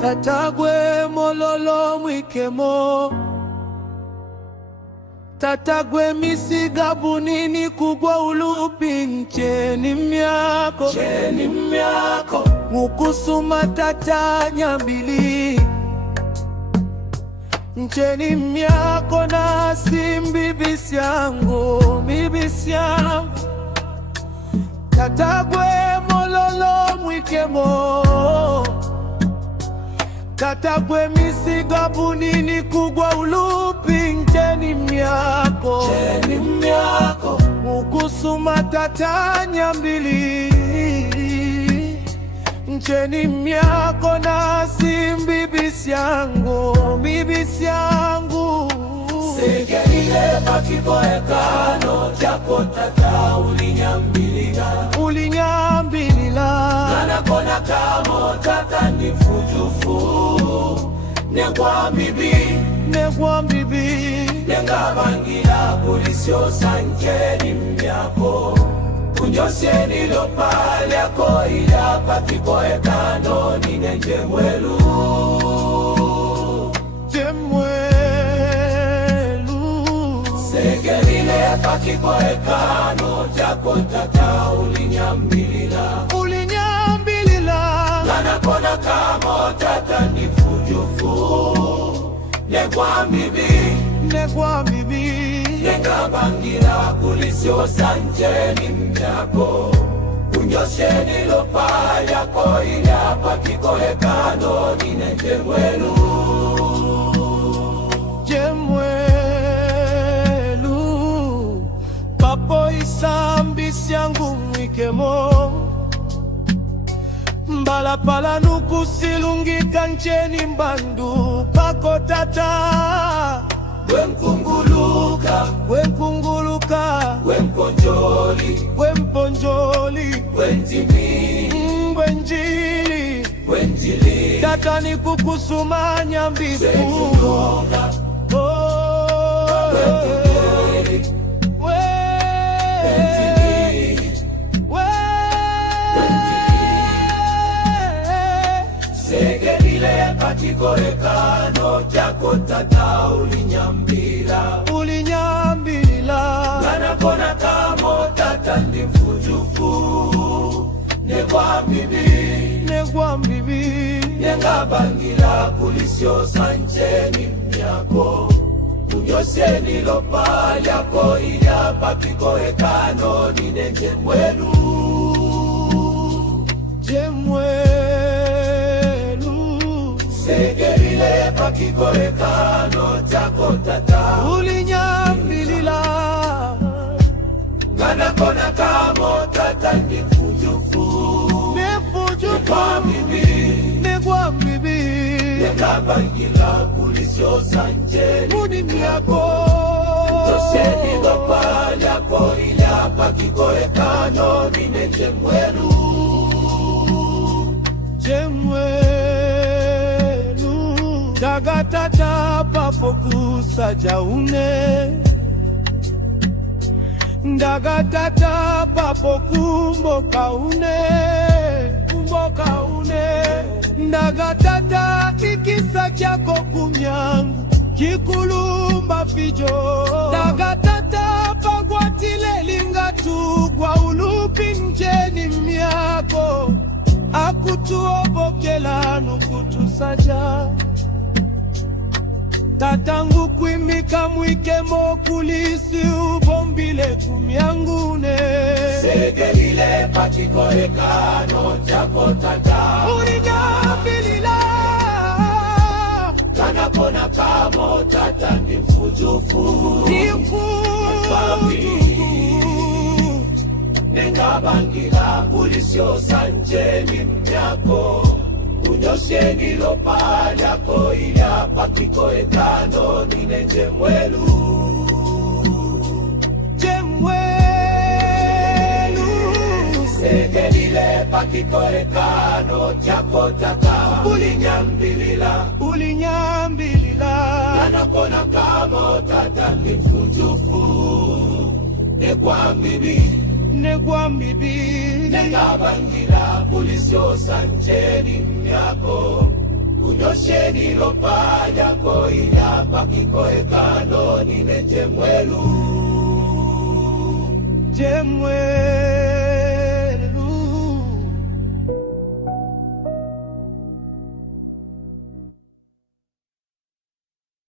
Tatagwe mololo mwikemo, tatagwe misiga bunini kugwa ulupi ncheni myako mukusuma tata nyambili ncheni myako nasi mbibisi yangu tatagwe mololo mwikemo, tatagwe misiga bunini kugwa ulupi ncheni myako mukusuma tata nyambili ncheni myako nasi mbibisi yangu Segelile pakiboekano jako tata ulinyambilila Nanakona kamo tata nifujufu Negwa mbibi Nengabangira kulisio sankeni myako Unjoseni lopali yako ila pakiboekano ninenje mwelu Segelile pakiboekano jako tata ulinyambilila Nanakona kamo tata nifujufu Negwa mbibi Nengabangira kulisio sanjeni myako Unyosheni lopali yako ila pakiboekano ninenje mwelu Papo isambisi yangu mwikemo, mbala pala nukusilungika ncheni mbandu pako tata Wenkunguluka Wemponjoli Wenjili tata ni kukusuma nyambiku Segelile pakiboekano jako tata ulinyambilila Nanakona kamo tata ndifujufu Negwa mbibi Nengabangira kulisio sanjeni myako Unyoseni lopali yako ila pakiboekano ninenje mwelu Segelile pakiboekano jako tata ulinyambilila Nanakona kamo tata nifujufu Negwa mbibi Nengabangira kulisio sanjeni myako Toseni lopali yako ila pakiboekano ninenje mwelu Daga tata papo kusa jaune Daga tata papo kumboka une Daga tata kikisa chako kumyangu kikulumba fijo Daga tata pagwatile lingatu kwa ulupi ncheni myako Akutuobokela nukutusaja Tatangu kwimika mwikemo kulisi ubombile kumyangune Segelile pakiboekano jako tata ulinyambilila Nanakona kamo tata nifujufu Nengabangira kulisio sanjeni myako Unyosheni lopali yako ila pakiboekano ninenje mwelu Segelile pakiboekano jako tata ulinyambilila Nanakona kamo tata nifujufu Negwa mbibi Nengabangira kulisio sanjeni myako kunyosheni lopanya koinya pakikoekano nine jemwelu jemwe